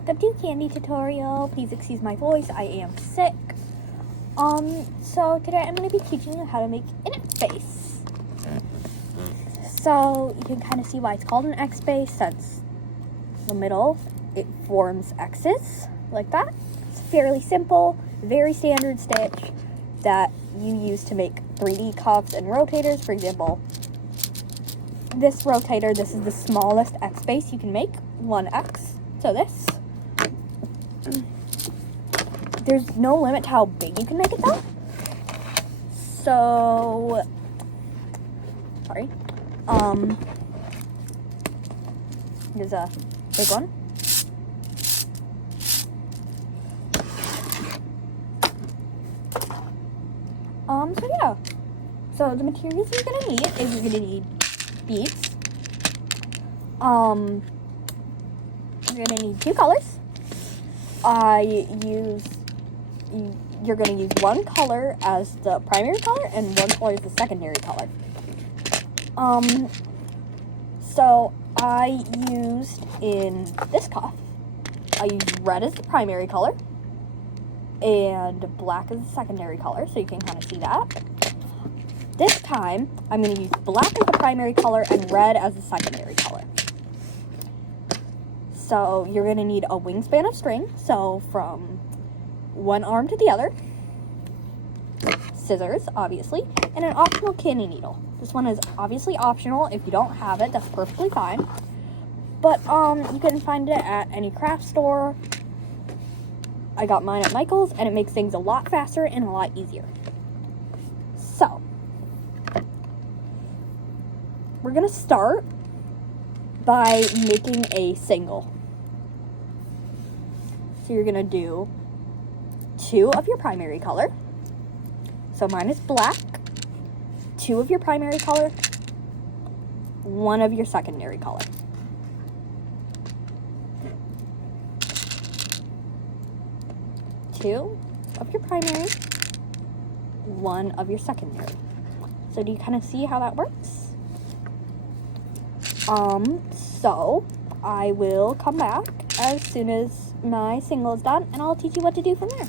welcome to Kandi tutorial. Please excuse my voice, I am sick. So today I'm going to be teaching you how to make an X face. So you can kind of see why it's called an X face, since the middle, it forms X's like that. It's fairly simple, very standard stitch that you use to make 3D cuffs and rotators. For example, this rotator, this is the smallest X face you can make, 1X. So this, there's no limit to how big you can make it though. So, sorry. Here's a big one. So yeah. So the materials you're gonna need is you're gonna need beads. You're gonna need 2 colors. You're gonna use one color as the primary color and one color as the secondary color. So I used in this cuff, I used red as the primary color and black as the secondary color, so you can kind of see that. This time, I'm going to use black as the primary color and red as the secondary color. So you're going to need a wingspan of string, so from one arm to the other, scissors, obviously, and an optional kandi needle. This one is obviously optional. If you don't have it, that's perfectly fine. But you can find it at any craft store. I got mine at Michael's, and it makes things a lot faster and a lot easier. So we're gonna start by making a single. So you're gonna do 2 of your primary color. So mine is black. 2 of your primary color. 1 of your secondary color. Two of your primary, 1 of your secondary. So do you kind of see how that works? So I will come back as soon as my single is done, and I'll teach you what to do from there.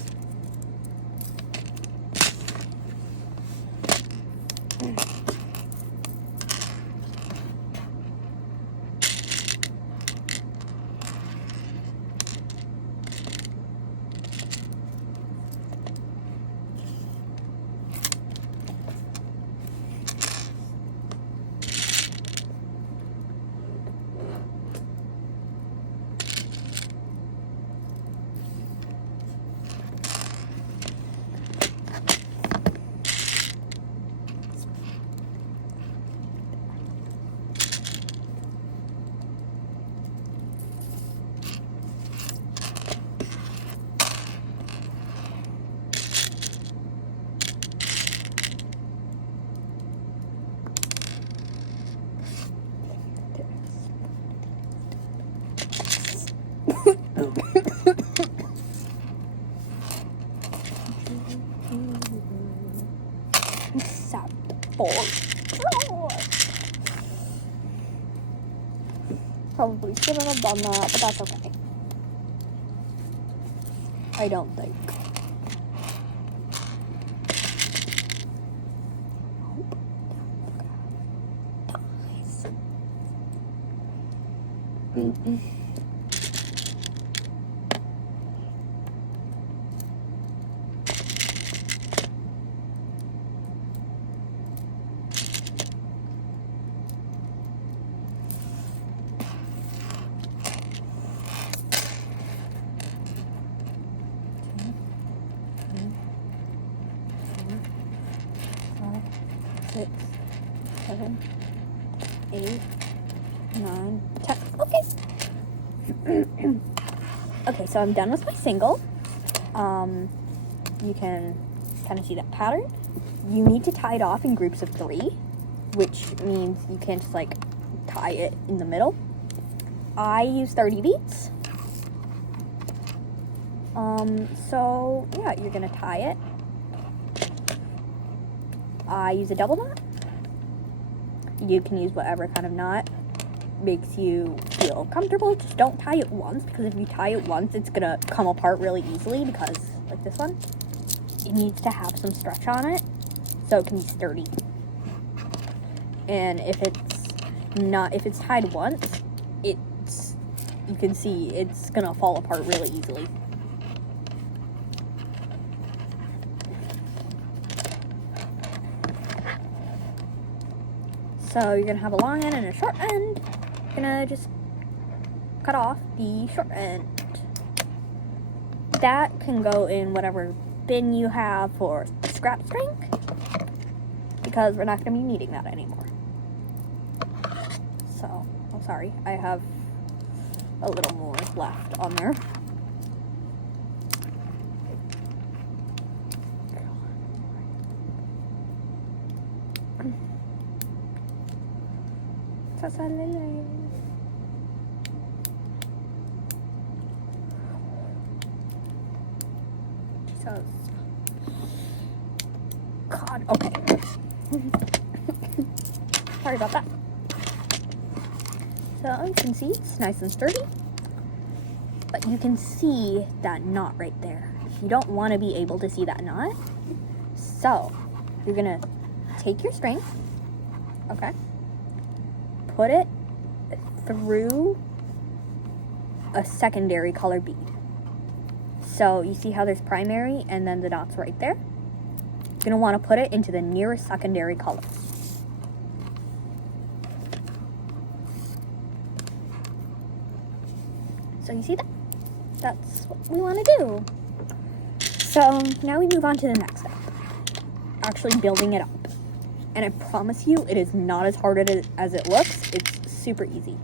Probably shouldn't have done that, but that's okay. I don't think. Six, 7, 8, 9, 10. Okay. Okay, so I'm done with my single. You can kind of see that pattern. You need to tie it off in groups of 3, which means you can't just like tie it in the middle. I use 30 beads. So yeah, you're gonna tie it. I use a double knot. You can use whatever kind of knot makes you feel comfortable. Just don't tie it once, because if you tie it once, it's gonna come apart really easily, because like this one, it needs to have some stretch on it so it can be sturdy. And if it's tied once, you can see it's gonna fall apart really easily. So you're gonna have a long end and a short end. You're gonna just cut off the short end. That can go in whatever bin you have for scrap string, because we're not gonna be needing that anymore. So, I'm sorry, I have a little more left on there. Jesus. God, okay. Sorry about that. So you can see it's nice and sturdy, but you can see that knot right there. You don't want to be able to see that knot. So you're gonna take your string, okay, put it through a secondary color bead. So you see how there's primary and then the dots right there? You're gonna want to put it into the nearest secondary color. So you see that? That's what we want to do. So now we move on to the next step, actually building it up. And I promise you, it is not as hard as it looks. It's super easy.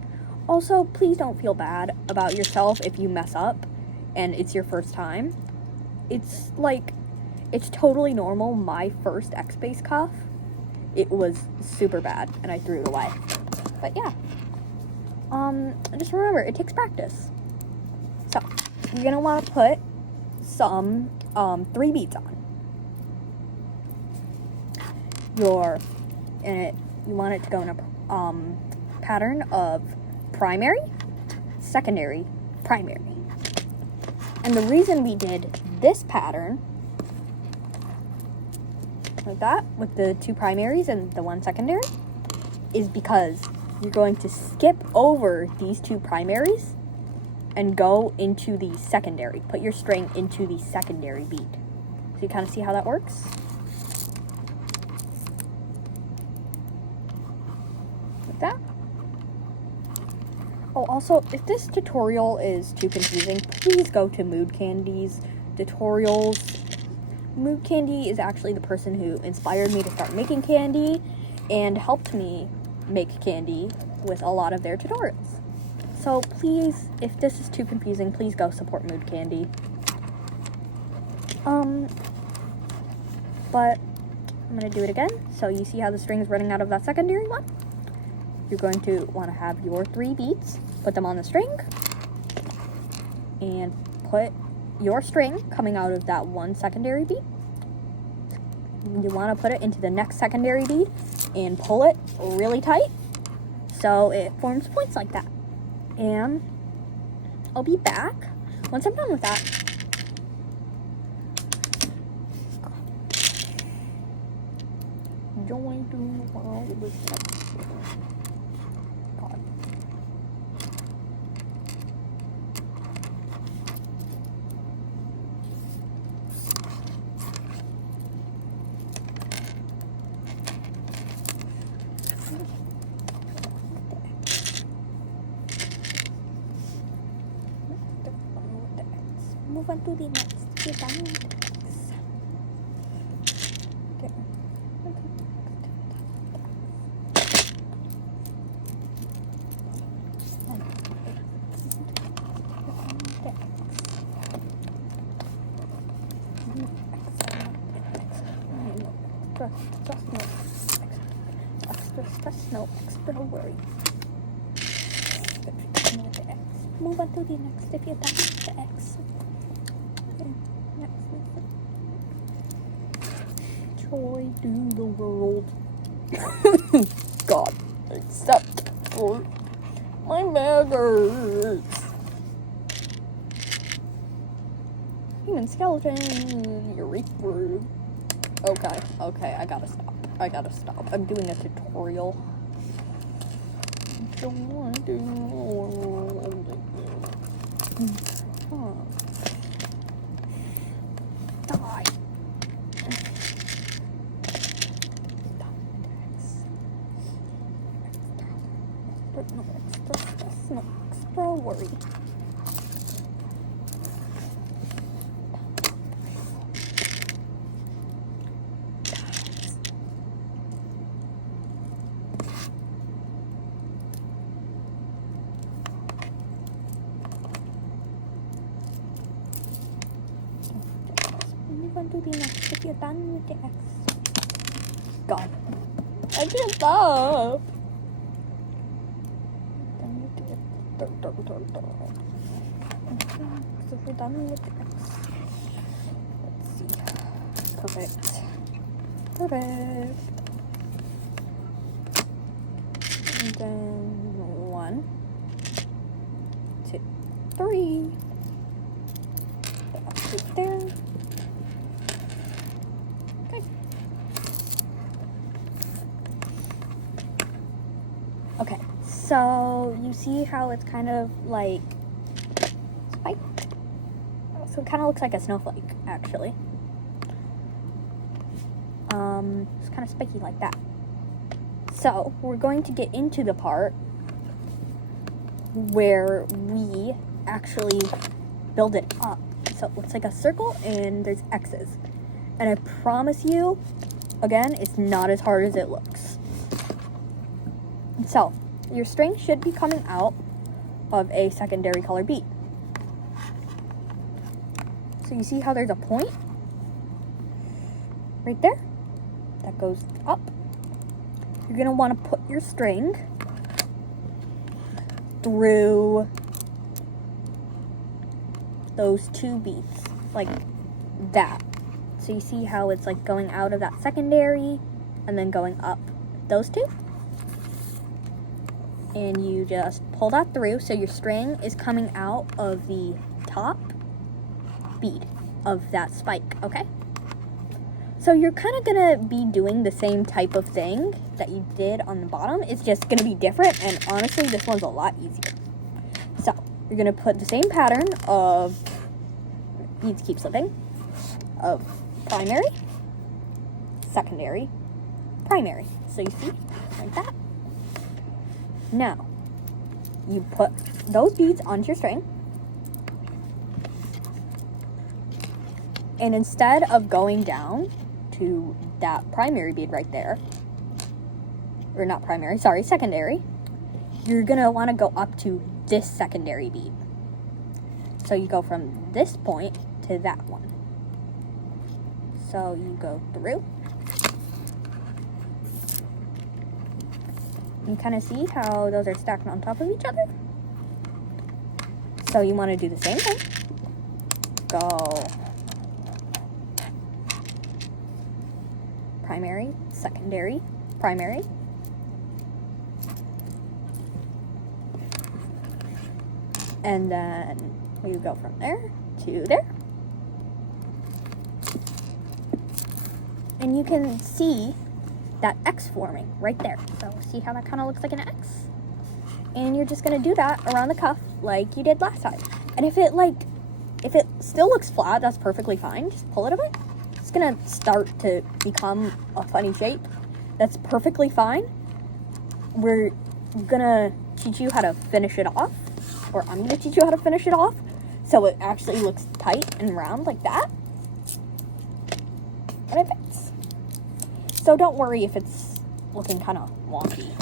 Also, please don't feel bad about yourself if you mess up and it's your first time. It's totally normal. My first X-Base cuff, it was super bad and I threw it away. But yeah, just remember, it takes practice. So you're gonna want to put some 3 beads on. You want it to go in a pattern of primary, secondary, primary. And the reason we did this pattern like that with the 2 primaries and the 1 secondary is because you're going to skip over these 2 primaries and go into the secondary. Put your string into the secondary bead. So you kind of see how that works? Like that. Oh, also, if this tutorial is too confusing, please go to Mood Candy's tutorials. Mood Candy is actually the person who inspired me to start making candy and helped me make candy with a lot of their tutorials. So please, if this is too confusing, please go support Mood Candy. But I'm gonna do it again. So you see how the string is running out of that secondary one? You're going to want to have your 3 beads, put them on the string, and put your string coming out of that 1 secondary bead. You want to put it into the next secondary bead and pull it really tight so it forms points like that. And I'll be back once I'm done with that. Join the world with God. Move on to the next. Get down with the X. No extra worry. Move on to the next if you're done with the X. Okay, next. Joy to the world. God, except for My back hurts. Human skeleton. Urethra. Okay, I gotta stop. I'm doing a tutorial. I don't want to do. Die. No extra stress, no extra worry. Only going to be next if you're done with the X. God. I can't stop. So we're done with the X. Let's see. Perfect. And then 1, 2, 3. Right there. Okay, so you see how it's kind of like spiked? So it kind of looks like a snowflake, actually. It's kind of spiky like that. So we're going to get into the part where we actually build it up. So it looks like a circle and there's X's. And I promise you, again, it's not as hard as it looks. So, your string should be coming out of a secondary color bead. So you see how there's a point? Right there? That goes up. You're going to want to put your string through those 2 beads, like that. So you see how it's like going out of that secondary and then going up those 2? And you just pull that through so your string is coming out of the top bead of that spike, okay? So you're kind of gonna be doing the same type of thing that you did on the bottom. It's just gonna be different, and honestly, this one's a lot easier. So you're gonna put the same pattern of beads keep slipping, of primary, secondary, primary. So you see, like that. Now, you put those beads onto your string, and instead of going down to that primary bead right there, or not primary, sorry, secondary, you're going to want to go up to this secondary bead. So you go from this point to that one. So you go through. You kind of see how those are stacked on top of each other. So you want to do the same thing. Go primary, secondary, primary. And then you go from there to there. And you can see that X forming right there. So see how that kind of looks like an X? And you're just gonna do that around the cuff like you did last time. And if it still looks flat, that's perfectly fine. Just pull it a bit. It's gonna start to become a funny shape. That's perfectly fine. We're gonna teach you how to finish it off, or I'm gonna teach you how to finish it off so it actually looks tight and round like that. And it fits. So don't worry if it's looking kind of wonky.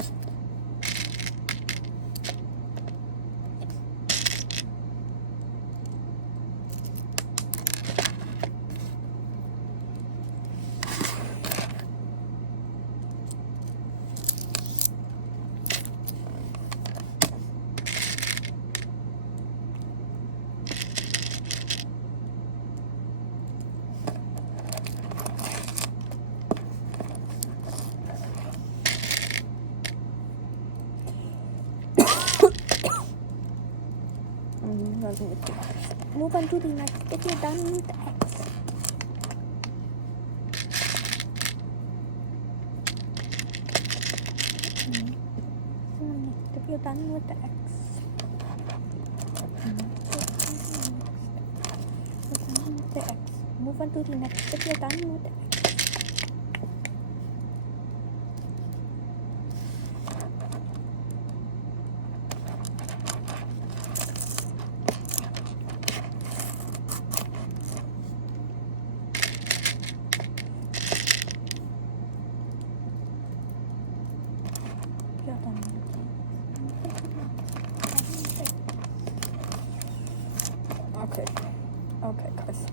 working with 2 X. Move on to the next if you're done with the X. If you're done with the X. The X. Move on to the next if you're done with the X. Okay, guys.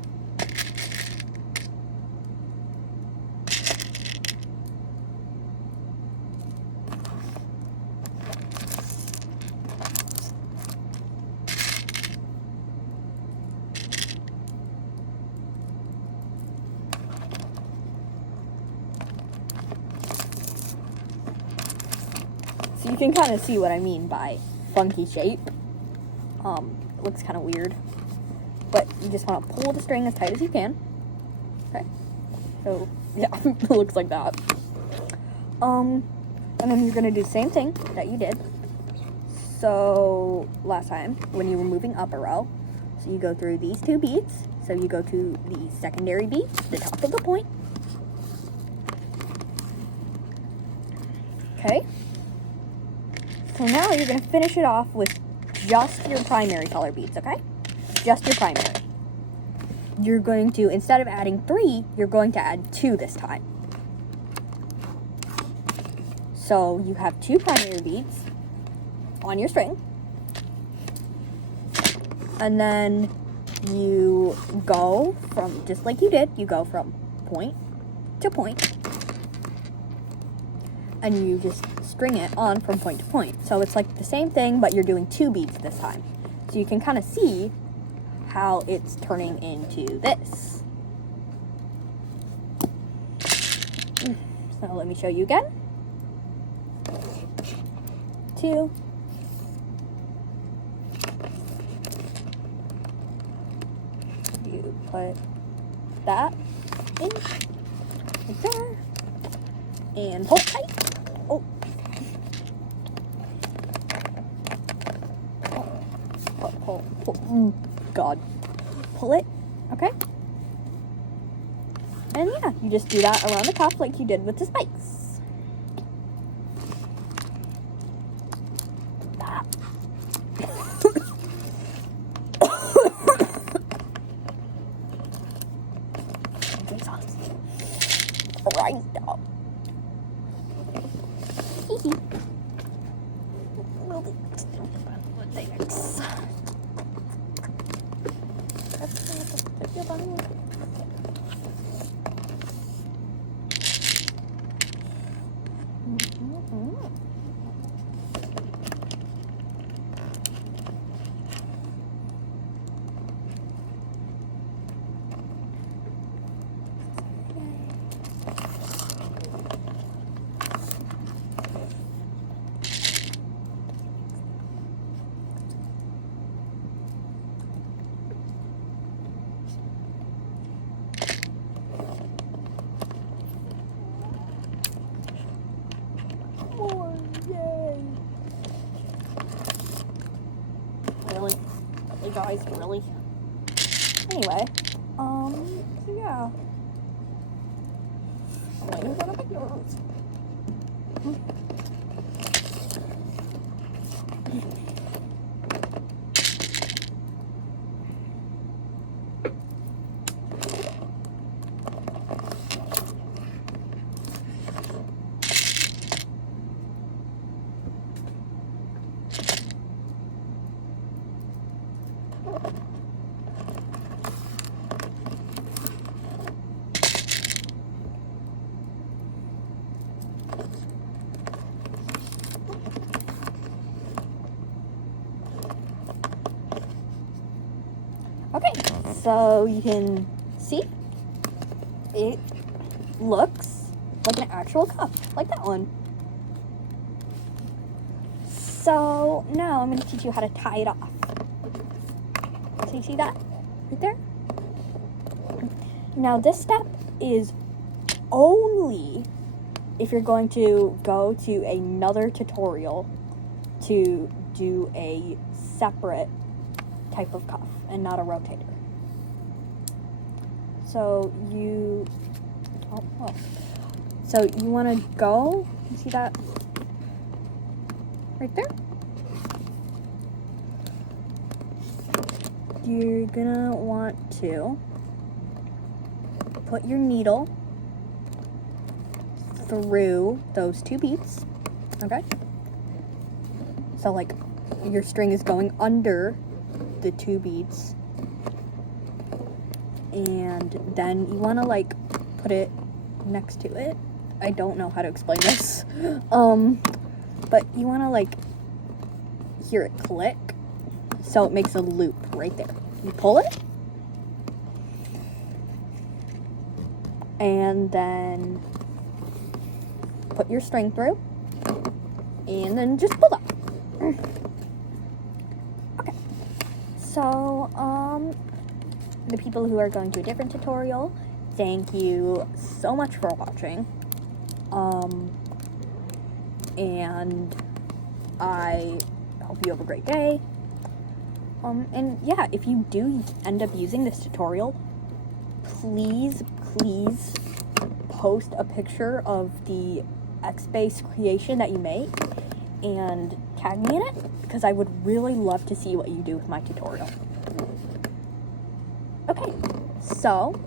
So you can kind of see what I mean by funky shape. It looks kind of weird. But you just want to pull the string as tight as you can. Okay. So, yeah, it looks like that. And then you're going to do the same thing that you did. So, last time, when you were moving up a row, so you go through these 2 beads. So you go to the secondary bead, the top of the point. Okay. So now you're going to finish it off with just your primary color beads, okay? Just your primary. You're going to, instead of adding 3, you're going to add 2 this time. So you have 2 primary beads on your string. And then you go from, just like you did, you go from point to point. And you just string it on from point to point. So it's like the same thing, but you're doing 2 beads this time. So you can kind of see how it's turning into this. So let me show you again. 2. You put that in right there and hold tight. Oh. Pull. God. Pull it. Okay. And yeah, you just do that around the cuff like you did with the spikes. Right up. Thanks. Really? Really, guys? Really? Anyway, so yeah. Waiting for the pictures. Okay, so you can see it looks like an actual cup, like that one. So now I'm going to teach you how to tie it off. So you see that right there? Now this step is only if you're going to go to another tutorial to do a separate type of cuff and not a rotator. So you want to go, you see that right there? You're gonna want to put your needle through those 2 beads, okay? So like your string is going under the 2 beads, and then you want to like put it next to it. I don't know how to explain this, but you want to like hear it click, so it makes a loop right there. You pull it, and then put your string through, and then just pull that. Okay, so the people who are going to a different tutorial, thank you so much for watching, and I hope you have a great day. And yeah, if you do end up using this tutorial, please post a picture of the X-Base creation that you make and tag me in it, because I would really love to see what you do with my tutorial. Okay, so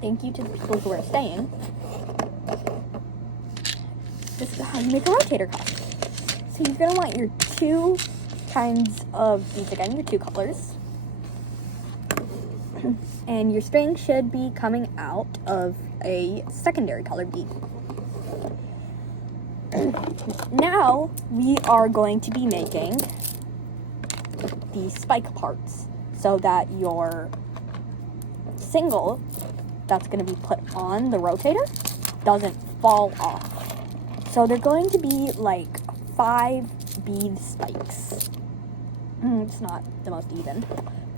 thank you to the people who are staying. This is how you make a rotator cuff. So you're going to want your 2 kinds of beads again, your 2 colors. And your string should be coming out of a secondary color bead. Now we are going to be making the spike parts so that your single that's going to be put on the rotator doesn't fall off. So they're going to be like 5 bead spikes. It's not the most even.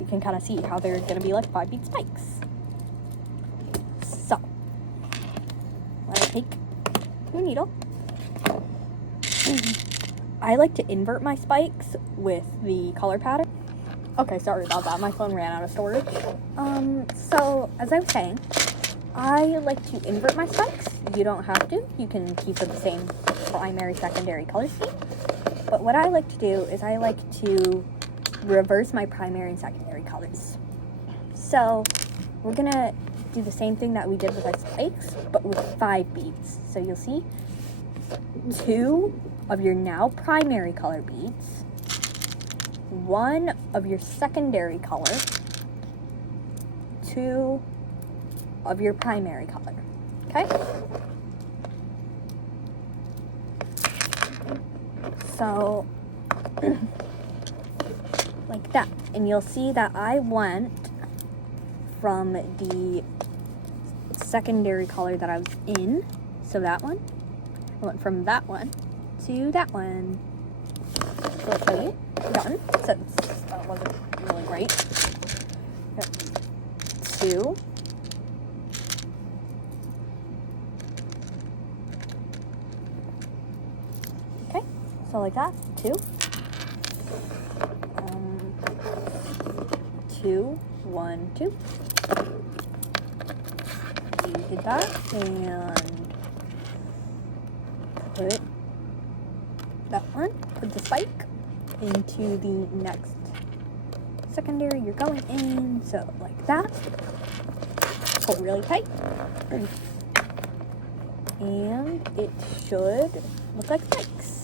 You can kind of see how they're going to be like 5 bead spikes. So, I'm going to take your needle. I like to invert my spikes with the color pattern. Okay, sorry about that. My phone ran out of storage. So, as I was saying, I like to invert my spikes. You don't have to. You can keep with the same primary, secondary color scheme. But what I like to do is I like to reverse my primary and secondary colors. So we're gonna do the same thing that we did with our spikes, but with 5 beads. So you'll see 2 of your now primary color beads, 1 of your secondary color, 2 of your primary color. Okay? So like that. And you'll see that I went from the secondary color that I was in, so that one, I went from that one to that one. So I'll show you. Done, since that wasn't really great. Yep. 2. Okay, so like that, 2. 2, 1, 2. You did that, and put that one, put the spike into the next secondary you're going in, so like that. Pull really tight, and it should look like spikes.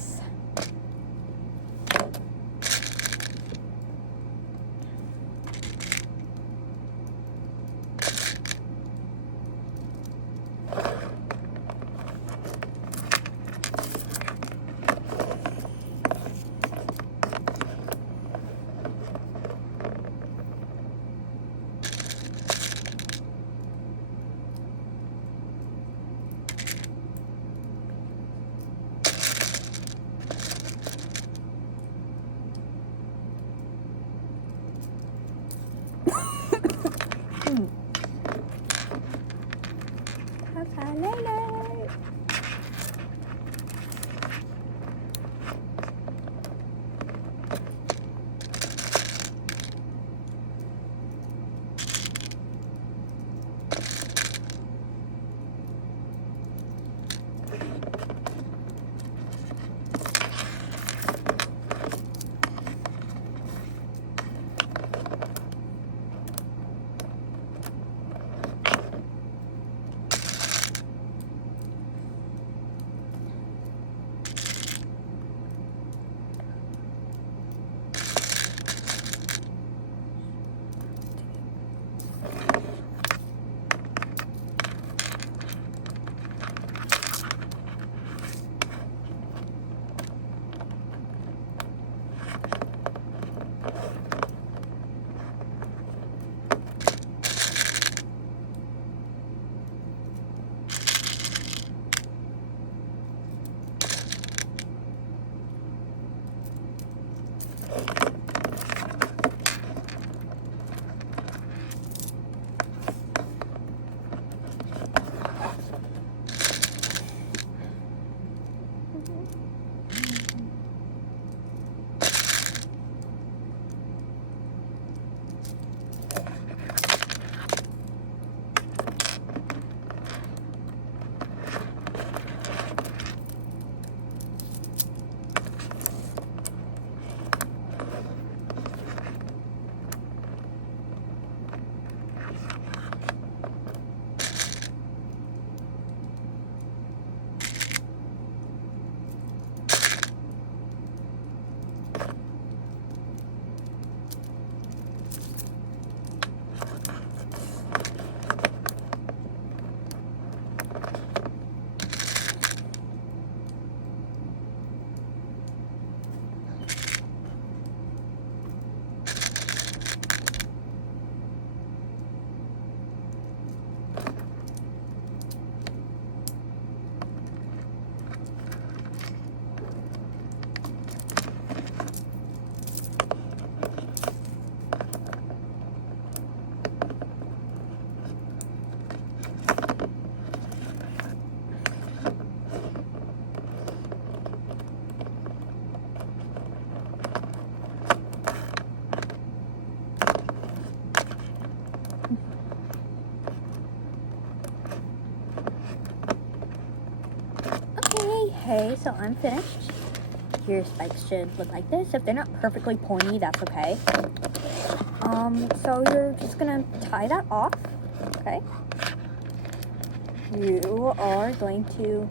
Okay, so I'm finished. Your spikes should look like this. If they're not perfectly pointy, that's okay. So you're just gonna tie that off, okay? You are going to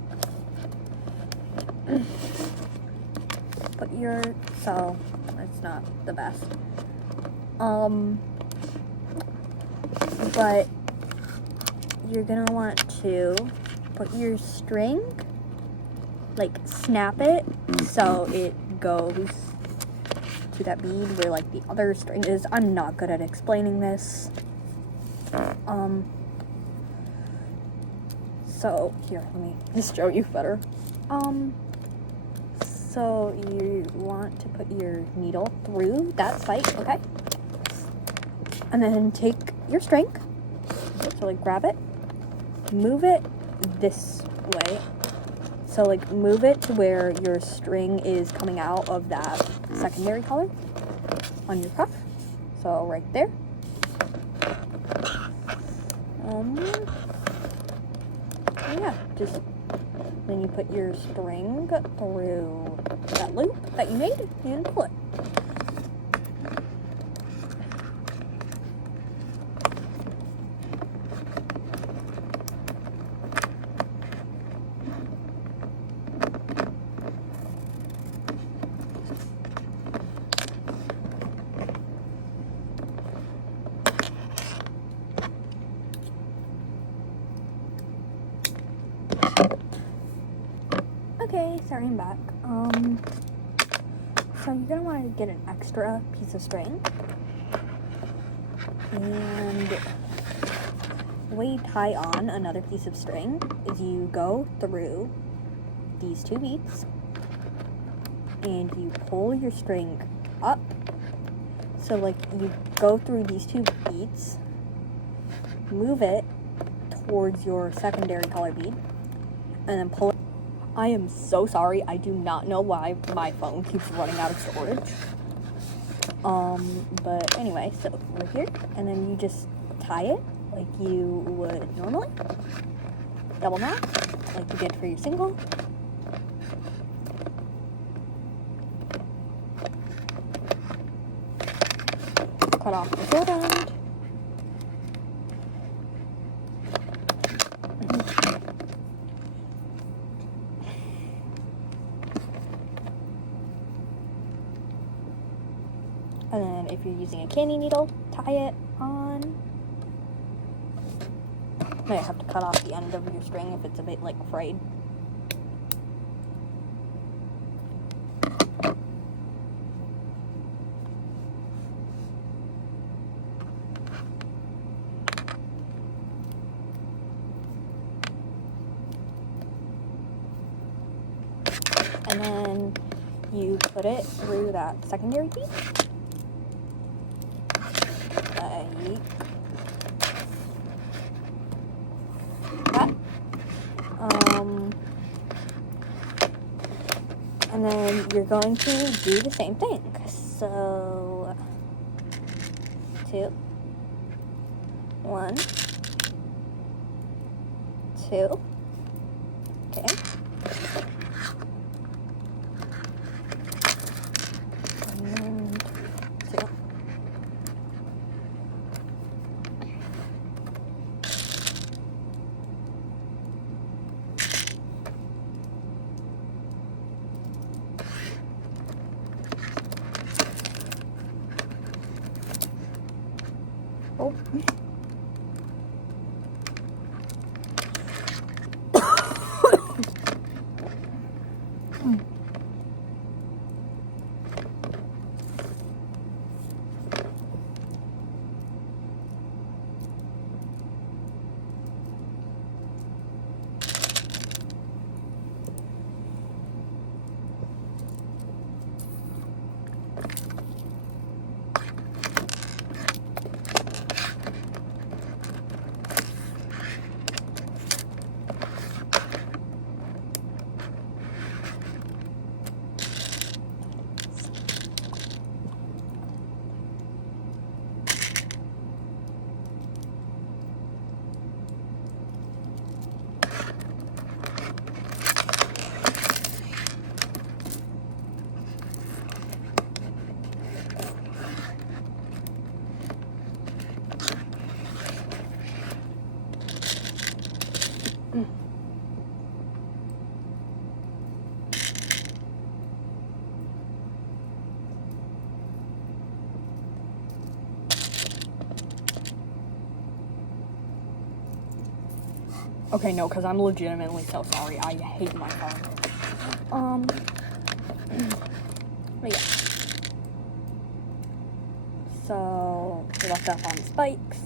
put your, so it's not the best. But you're gonna want to put your string, like snap it so it goes to that bead where like the other string is. I'm not good at explaining this. So here, let me just show you better. So you want to put your needle through that spike, okay? And then take your string, so like grab it, move it this way. So like move it to where your string is coming out of that secondary color on your cuff. So right there. Yeah, just then you put your string through that loop that you made and pull it. Okay, sorry, I'm back. So you're gonna want to get an extra piece of string, and the way you tie on another piece of string is you go through these two beads and you pull your string up. So like you go through these two beads, move it towards your secondary color bead, and then pull it. I am so sorry, I do not know why my phone keeps running out of storage. But anyway, so we're here, and then you just tie it like you would normally. Double knot, like you did for your single. Cut off the short end. And then if you're using a kandi needle, tie it on. You might have to cut off the end of your string if it's a bit like frayed. you put it through that secondary piece. Like that. And then you're going to do the same thing. So, 2, 1, 2, okay. And 2. Oh. Okay, no, because I'm legitimately so sorry. I hate my phone. But yeah. So, we left off on spikes.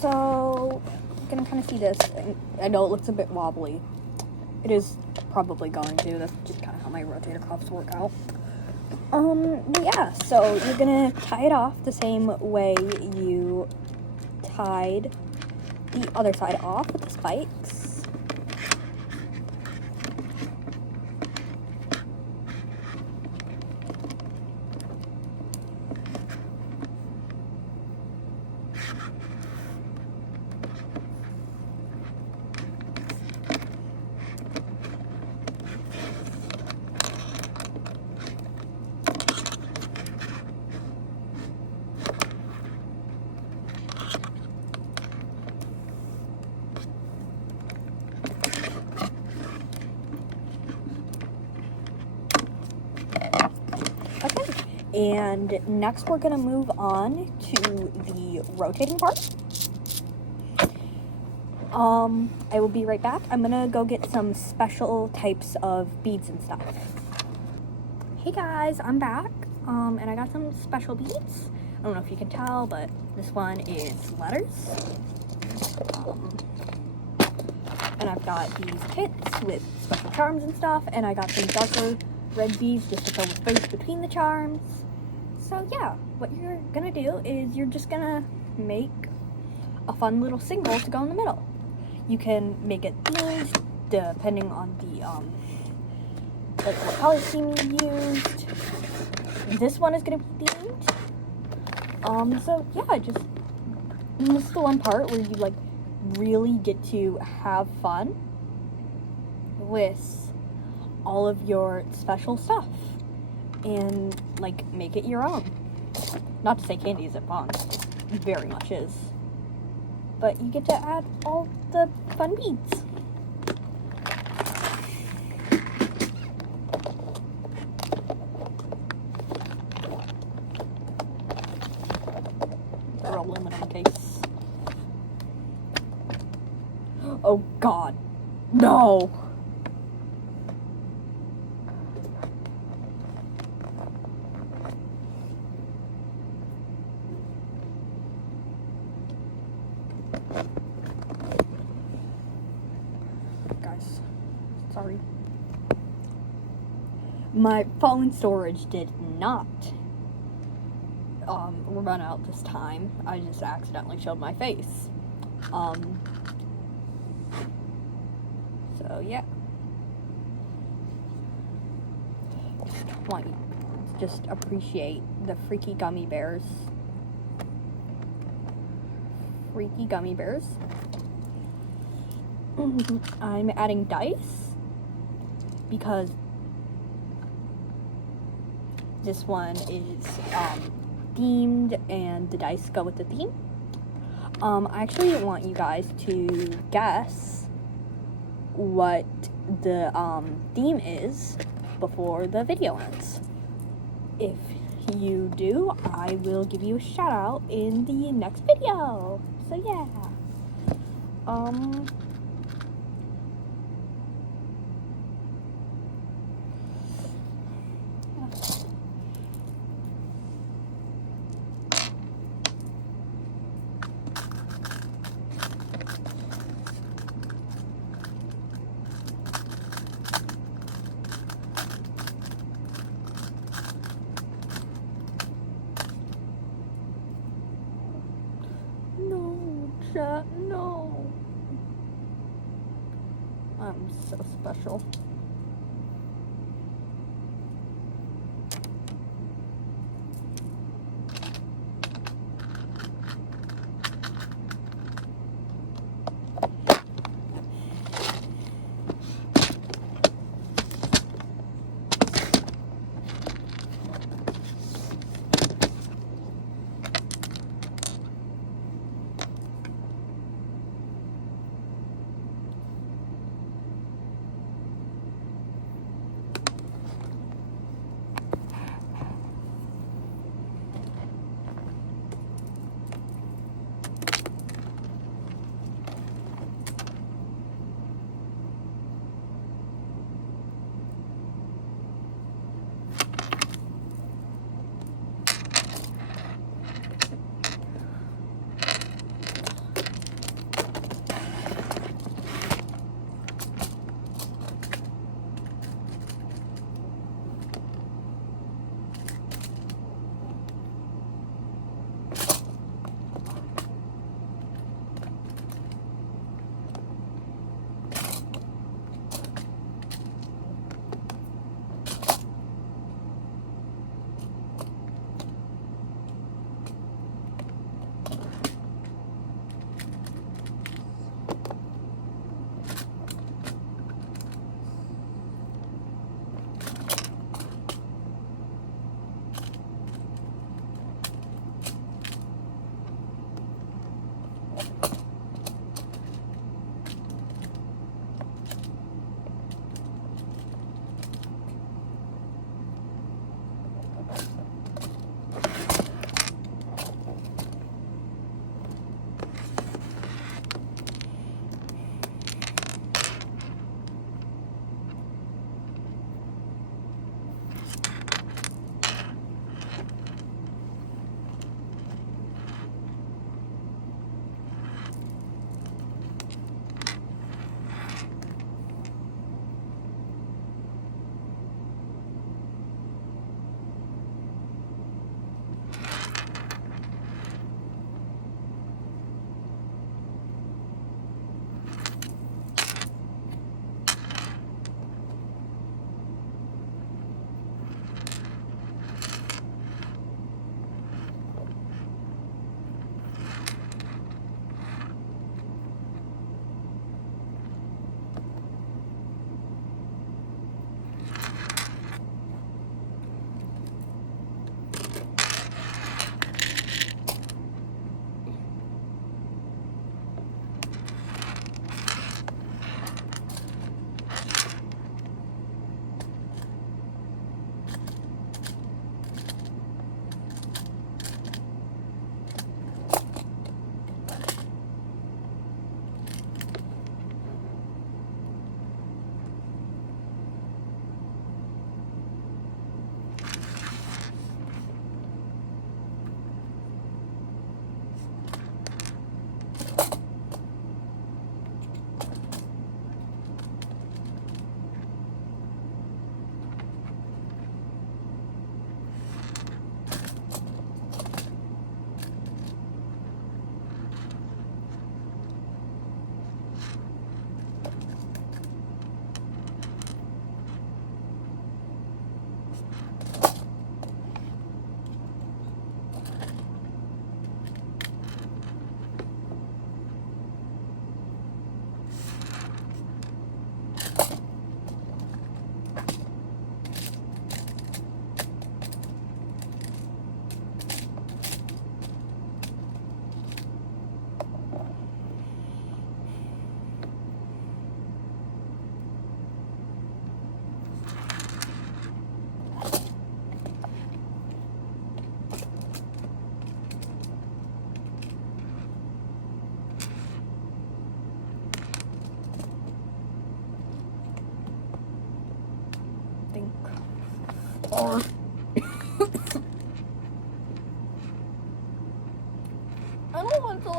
So, you can kind of see this. I know it looks a bit wobbly. It is probably going to. That's just kind of how my rotator cuffs work out. But yeah, so you're gonna tie it off the same way you tied the other side off with the spikes. And next we're gonna move on to the rotating part. I will be right back. I'm gonna go get some special types of beads and stuff. Hey guys, I'm back. And I got some special beads. I don't know if you can tell, but this one is letters. And I've got these kits with special charms and stuff, and I got some darker red beads just to fill the space between the charms. So yeah, what you're gonna do is you're just gonna make a fun little single to go in the middle. You can make it themed depending on the like what color scheme you used. This one is gonna be themed. So yeah, just this is the one part where you like really get to have fun with all of your special stuff and like make it your own. Not to say candy isn't fun, it very much is, but you get to add all the fun beads. They're aluminum case. Oh god, no! Guys, sorry. My phone storage did not run out this time. I just accidentally showed my face. So yeah. Want you to just appreciate the freaky gummy bears. Freaky gummy bears. I'm adding dice because this one is themed and the dice go with the theme. I actually want you guys to guess what the theme is before the video ends. If you do, I will give you a shout out in the next video. So yeah. No, chat, no. I'm so special.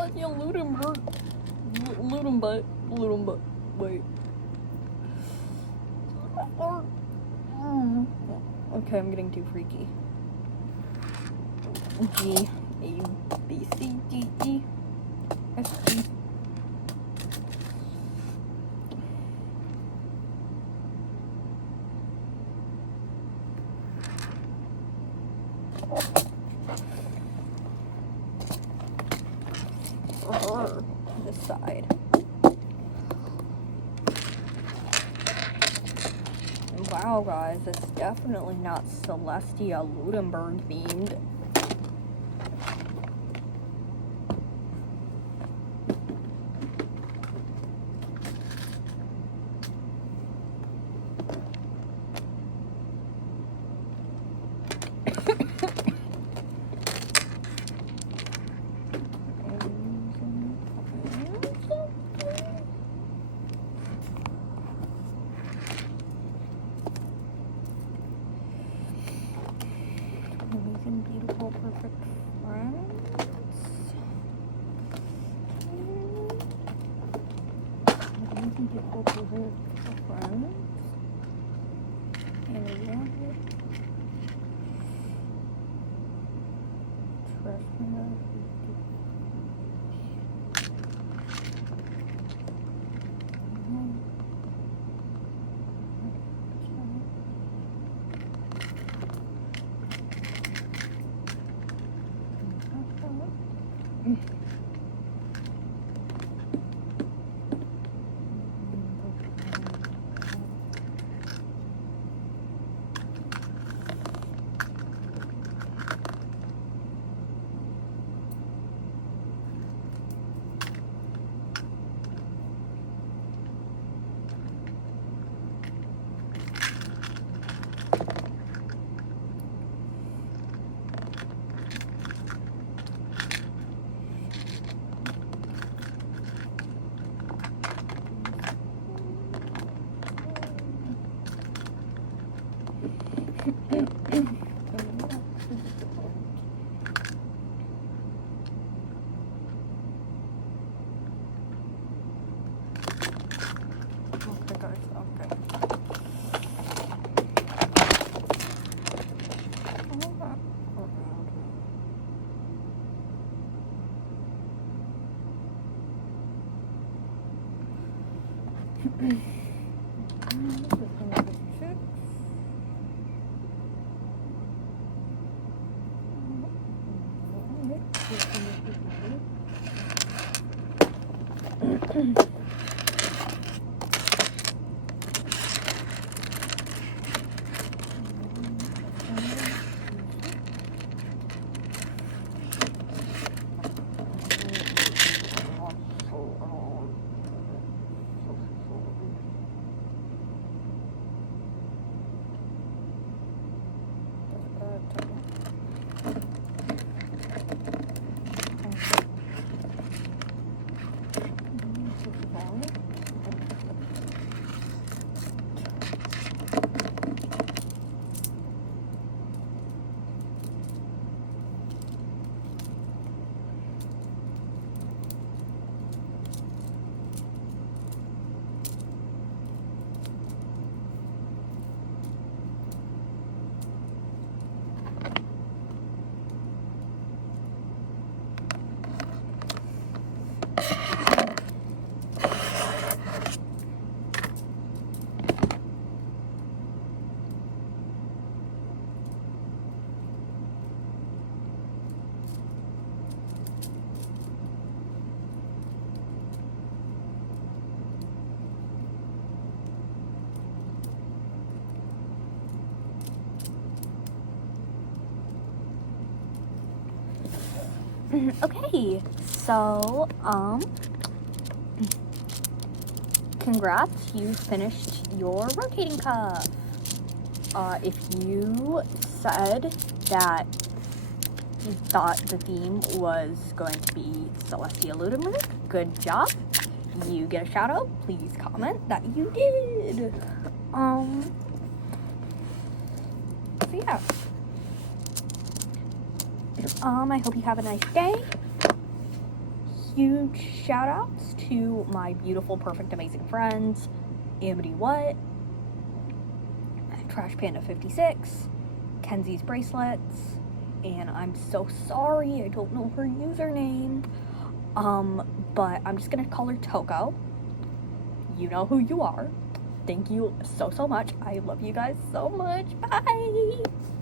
Celestia Ludenberg. Ludenbutt. Wait. Okay, I'm getting too freaky. G, A, B, C, D, E, F, G. This side. Wow, guys, it's definitely not Celestia Ludenberg themed. Amazing, beautiful, perfect friends. Amazing, beautiful, perfect friends. And a wanted. Trust me. Okay, so, congrats, you finished your rotating cuff. If you said that you thought the theme was going to be Celestia Ludenberg, good job. You get a shout out. Please comment that you did. So yeah. I hope you have a nice day. huge shout outs to my beautiful, perfect, amazing friends, Amity What, Trash Panda 56, Kenzie's Bracelets, and I'm so sorry, I don't know her username, but I'm just gonna call her Toko. You know who you are. Thank you so much. I love you guys so much. Bye!